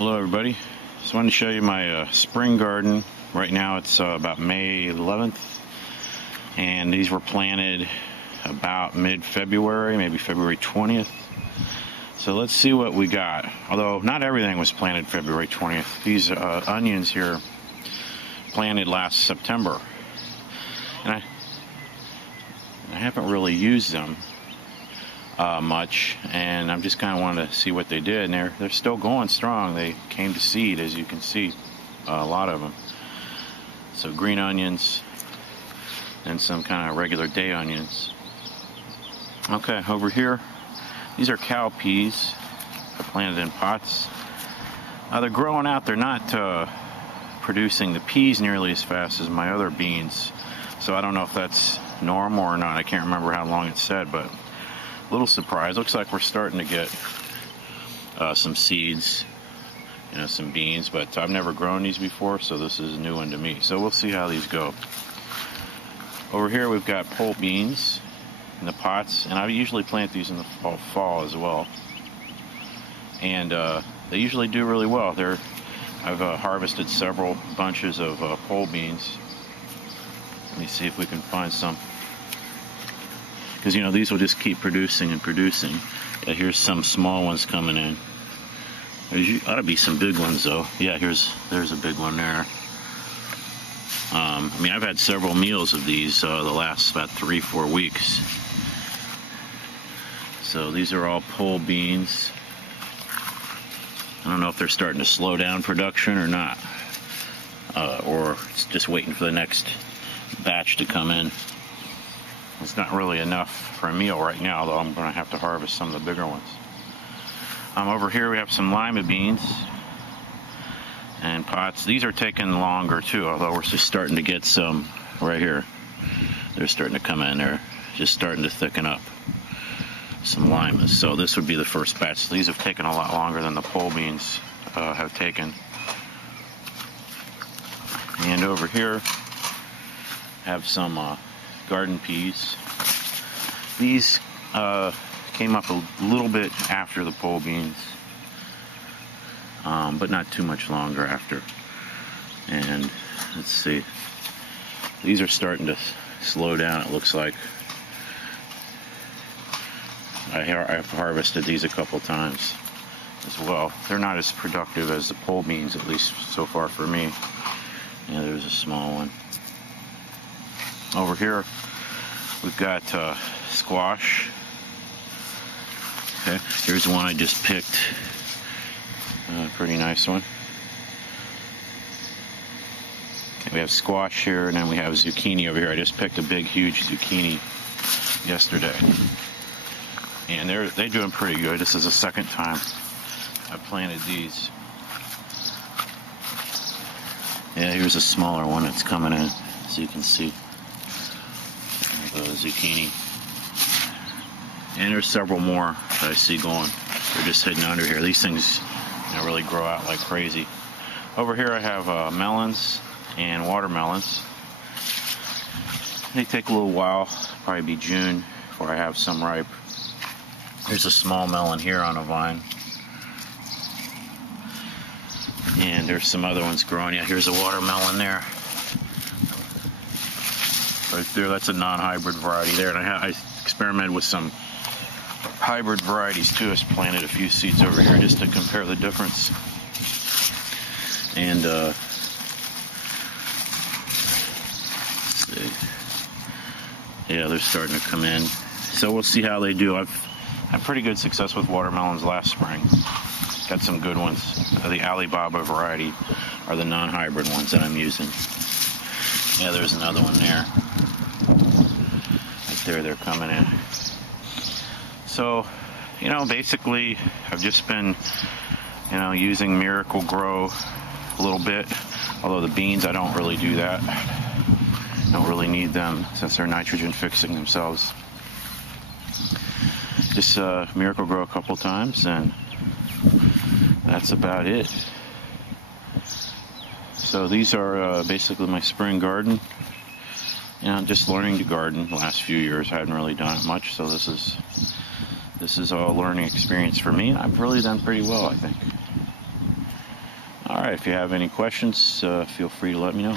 Hello everybody, just wanted to show you my spring garden. Right now it's about May 11th, and these were planted about mid-February, maybe February 20th. So let's see what we got. Although not everything was planted February 20th. These onions here planted last September, and I haven't really used them much, and I'm just kind of wanted to see what they did, and they're still going strong. They came to seed, as you can see, a lot of them. So green onions and some kind of regular day onions. Okay, over here, these are cow peas. I planted in pots. They're growing out. They're not producing the peas nearly as fast as my other beans, so I don't know if that's normal or not. I can't remember how long it said, but little surprise. Looks like we're starting to get some seeds, some beans, but I've never grown these before, so this is a new one to me. So we'll see how these go. Over here we've got pole beans in the pots, and I usually plant these in the fall as well. And they usually do really well. I've harvested several bunches of pole beans. Let me see if we can find some. Because, these will just keep producing and producing. Yeah, here's some small ones coming in. There ought to be some big ones, though. Yeah, there's a big one there. I've had several meals of these the last about 3-4 weeks. So these are all pole beans. I don't know if they're starting to slow down production or not. Or it's just waiting for the next batch to come in. It's not really enough for a meal right now, though I'm going to have to harvest some of the bigger ones. Over here we have some lima beans and pots. These are taking longer too, although we're just starting to get some right here. They're starting to come in. They're just starting to thicken up. Some limas. So this would be the first batch. So these have taken a lot longer than the pole beans have taken. And over here have some garden peas. These came up a little bit after the pole beans, but not too much longer after. And let's see, these are starting to slow down, it looks like. I've harvested these a couple times as well. They're not as productive as the pole beans, at least so far for me. Yeah, there's a small one. Over here we've got squash. Okay, here's one I just picked. Pretty nice one. Okay, we have squash here, and then we have zucchini over here. I just picked a big, huge zucchini yesterday. And they're doing pretty good. This is the second time I've planted these. Yeah, here's a smaller one that's coming in, as you can see. The zucchini. And there's several more that I see going. They're just hidden under here. These things really grow out like crazy. Over here I have melons and watermelons. They take a little while, probably be June before I have some ripe. There's a small melon here on a vine. And there's some other ones growing. Yeah, here's a watermelon there. Right there, that's a non-hybrid variety there. And I experimented with some hybrid varieties too. I just planted a few seeds over here just to compare the difference. And let's see. Yeah, they're starting to come in. So we'll see how they do. I've had pretty good success with watermelons last spring. Got some good ones. The Alibaba variety are the non-hybrid ones that I'm using. Yeah, there's another one there. Right there, they're coming in. So, basically, I've just been, using Miracle Grow a little bit. Although the beans, I don't really do that. Don't really need them since they're nitrogen fixing themselves. Just Miracle Grow a couple times, and that's about it. So these are basically my spring garden. I'm just learning to garden the last few years. I haven't really done it much, so this is a learning experience for me. I've really done pretty well, I think. right, if you have any questions, feel free to let me know.